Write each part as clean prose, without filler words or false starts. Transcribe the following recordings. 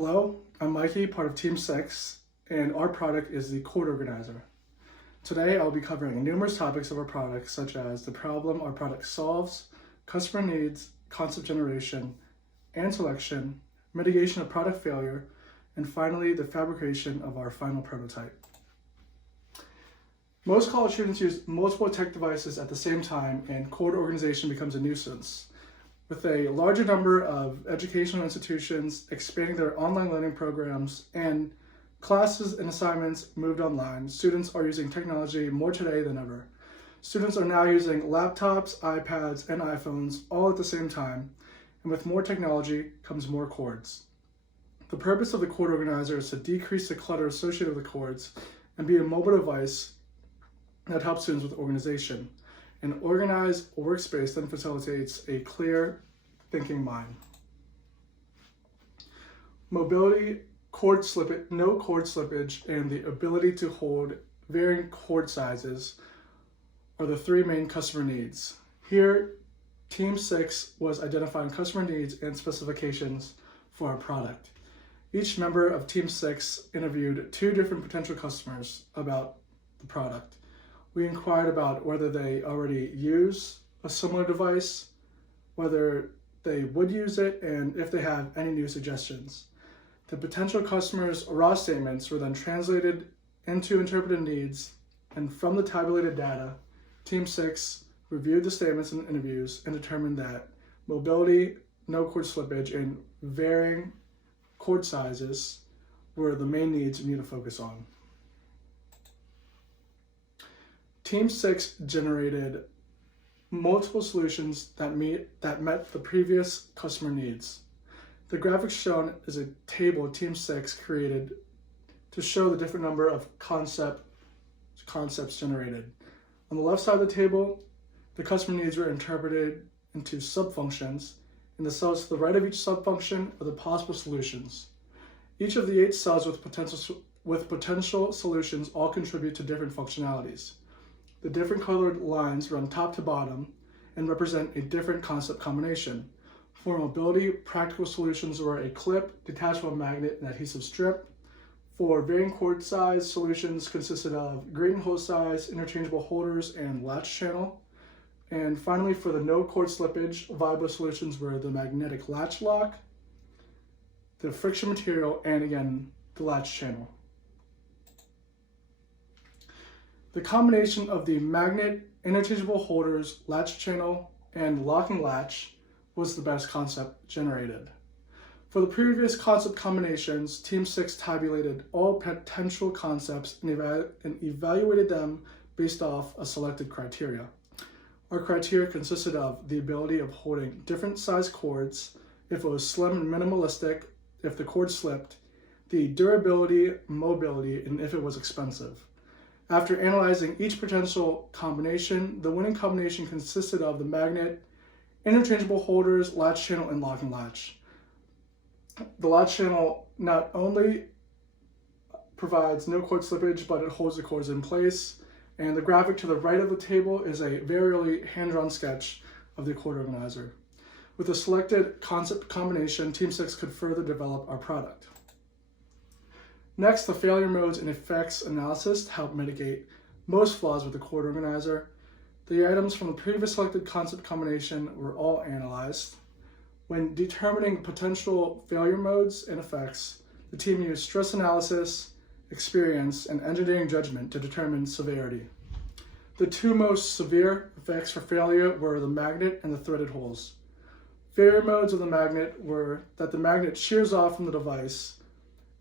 Hello, I'm Mikey, part of Team 6, and our product is the cord organizer. Today I'll be covering numerous topics of our product, such as the problem our product solves, customer needs, concept generation and selection, mitigation of product failure, and finally the fabrication of our final prototype. Most college students use multiple tech devices at the same time, and cord organization becomes a nuisance. With a larger number of educational institutions expanding their online learning programs and classes and assignments moved online, students are using technology more today than ever. Students are now using laptops, iPads, and iPhones all at the same time, and with more technology comes more cords. The purpose of the cord organizer is to decrease the clutter associated with the cords and be a mobile device that helps students with organization. An organized workspace then facilitates a clear thinking mind. Mobility, no cord slippage, and the ability to hold varying cord sizes are the three main customer needs. Here, Team 6 was identifying customer needs and specifications for our product. Each member of Team 6 interviewed two different potential customers about the product. We inquired about whether they already use a similar device, whether they would use it, and if they have any new suggestions. The potential customers' raw statements were then translated into interpreted needs, and from the tabulated data, Team 6 reviewed the statements and interviews and determined that mobility, no cord slippage, and varying cord sizes were the main needs we need to focus on. Team 6 generated multiple solutions that met the previous customer needs. The graphic shown is a table Team 6 created to show the different number of concepts generated. On the left side of the table, the customer needs were interpreted into subfunctions, and the cells to the right of each subfunction are the possible solutions. Each of the 8 cells with potential solutions all contribute to different functionalities. The different colored lines run top to bottom and represent a different concept combination. For mobility, practical solutions were a clip, detachable magnet, and adhesive strip. For varying cord size, solutions consisted of grating hole size, interchangeable holders, and latch channel. And finally, for the no cord slippage, viable solutions were the magnetic latch lock, the friction material, and again, the latch channel. The combination of the magnet, interchangeable holders, latch channel, and locking latch was the best concept generated. For the previous concept combinations, Team 6 tabulated all potential concepts and evaluated them based off a selected criteria. Our criteria consisted of the ability of holding different size cords, if it was slim and minimalistic, if the cord slipped, the durability, mobility, and if it was expensive. After analyzing each potential combination, the winning combination consisted of the magnet, interchangeable holders, latch channel, and locking latch. The latch channel not only provides no cord slippage, but it holds the cords in place. And the graphic to the right of the table is a very early hand-drawn sketch of the cord organizer. With a selected concept combination, Team 6 could further develop our product. Next, the failure modes and effects analysis help mitigate most flaws with the cord organizer. The items from the previous selected concept combination were all analyzed. When determining potential failure modes and effects, the team used stress analysis, experience, and engineering judgment to determine severity. The two most severe effects for failure were the magnet and the threaded holes. Failure modes of the magnet were that the magnet shears off from the device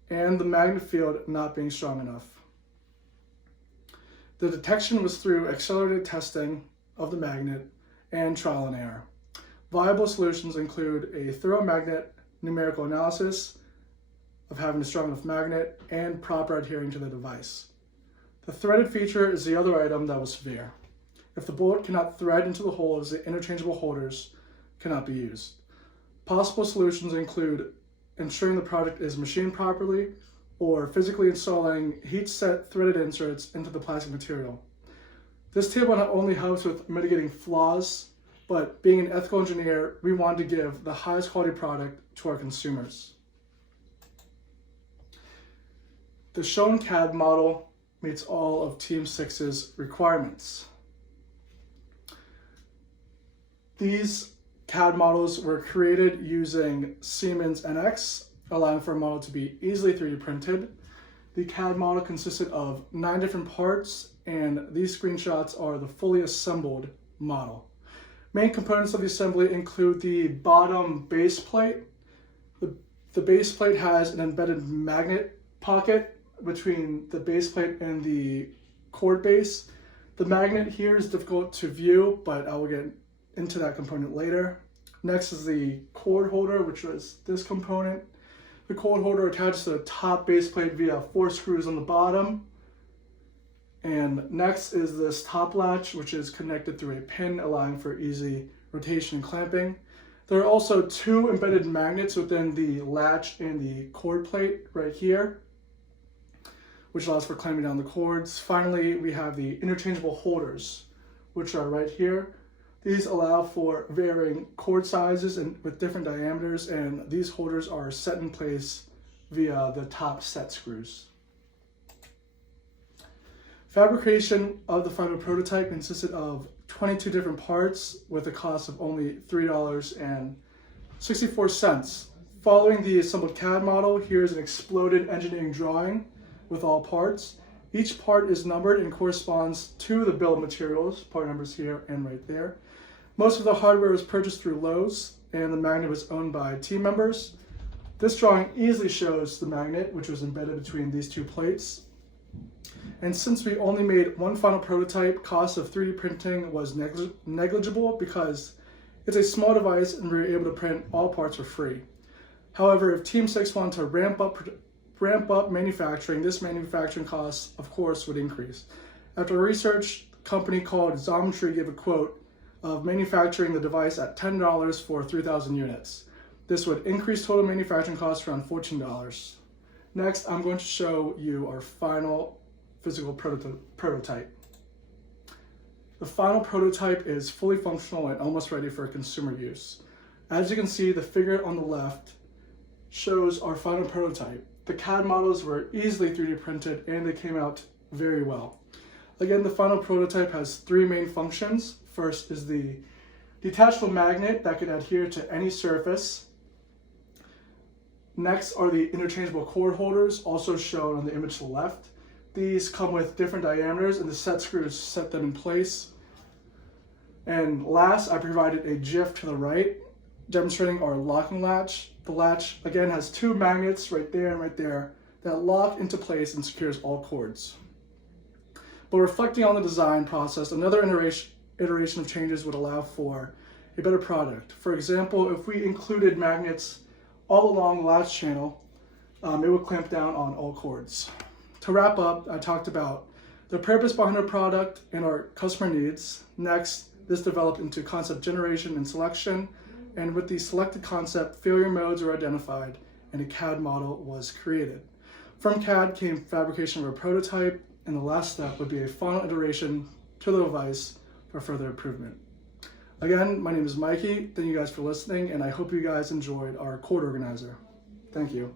and the magnet field not being strong enough. The detection was through accelerated testing of the magnet and trial and error. Viable solutions include a thorough magnet numerical analysis of having a strong enough magnet and proper adhering to the device. The threaded feature is the other item that was severe. If the bolt cannot thread into the holes, the interchangeable holders cannot be used. Possible solutions include ensuring the product is machined properly or physically installing heat-set threaded inserts into the plastic material. This table not only helps with mitigating flaws, but being an ethical engineer, we wanted to give the highest quality product to our consumers. The shown CAD model meets all of Team 6's requirements. These CAD models were created using Siemens NX, allowing for a model to be easily 3D printed. The CAD model consisted of 9 different parts, and these screenshots are the fully assembled model. Main components of the assembly include the bottom base plate. The base plate has an embedded magnet pocket between the base plate and the cord base. The magnet here is difficult to view, but I will get into that component later. Next is the cord holder, which was this component. The cord holder attaches to the top base plate via 4 screws on the bottom. And next is this top latch, which is connected through a pin, allowing for easy rotation and clamping. There are also 2 embedded magnets within the latch and the cord plate right here, which allows for clamping down the cords. Finally, we have the interchangeable holders, which are right here. These allow for varying cord sizes and with different diameters, and these holders are set in place via the top set screws. Fabrication of the final prototype consisted of 22 different parts with a cost of only $3.64. Following the assembled CAD model, here's an exploded engineering drawing with all parts. Each part is numbered and corresponds to the bill of materials, part numbers here and right there. Most of the hardware was purchased through Lowe's, and the magnet was owned by team members. This drawing easily shows the magnet, which was embedded between these 2 plates. And since we only made 1 final prototype, cost of 3D printing was negligible because it's a small device and we were able to print all parts for free. However, if Team 6 wanted to ramp up manufacturing, this manufacturing cost, of course, would increase. After research, a company called Xometry gave a quote of manufacturing the device at $10 for 3,000 units. This would increase total manufacturing costs around $14. Next, I'm going to show you our final physical prototype. The final prototype is fully functional and almost ready for consumer use. As you can see, the figure on the left shows our final prototype. The CAD models were easily 3D printed and they came out very well. Again, the final prototype has 3 main functions. First is the detachable magnet that can adhere to any surface. Next are the interchangeable cord holders, also shown on the image to the left. These come with different diameters and the set screws set them in place. And last, I provided a GIF to the right demonstrating our locking latch. The latch, again, has 2 magnets right there and right there that lock into place and secures all cords. But reflecting on the design process, another iteration of changes would allow for a better product. For example, if we included magnets all along the latch channel, it would clamp down on all cords. To wrap up, I talked about the purpose behind our product and our customer needs. Next, this developed into concept generation and selection, and with the selected concept, failure modes were identified and a CAD model was created. From CAD came fabrication of a prototype, and the last step would be a final iteration to the device for further improvement. Again, my name is Mikey. Thank you guys for listening, and I hope you guys enjoyed our cord organizer. Thank you.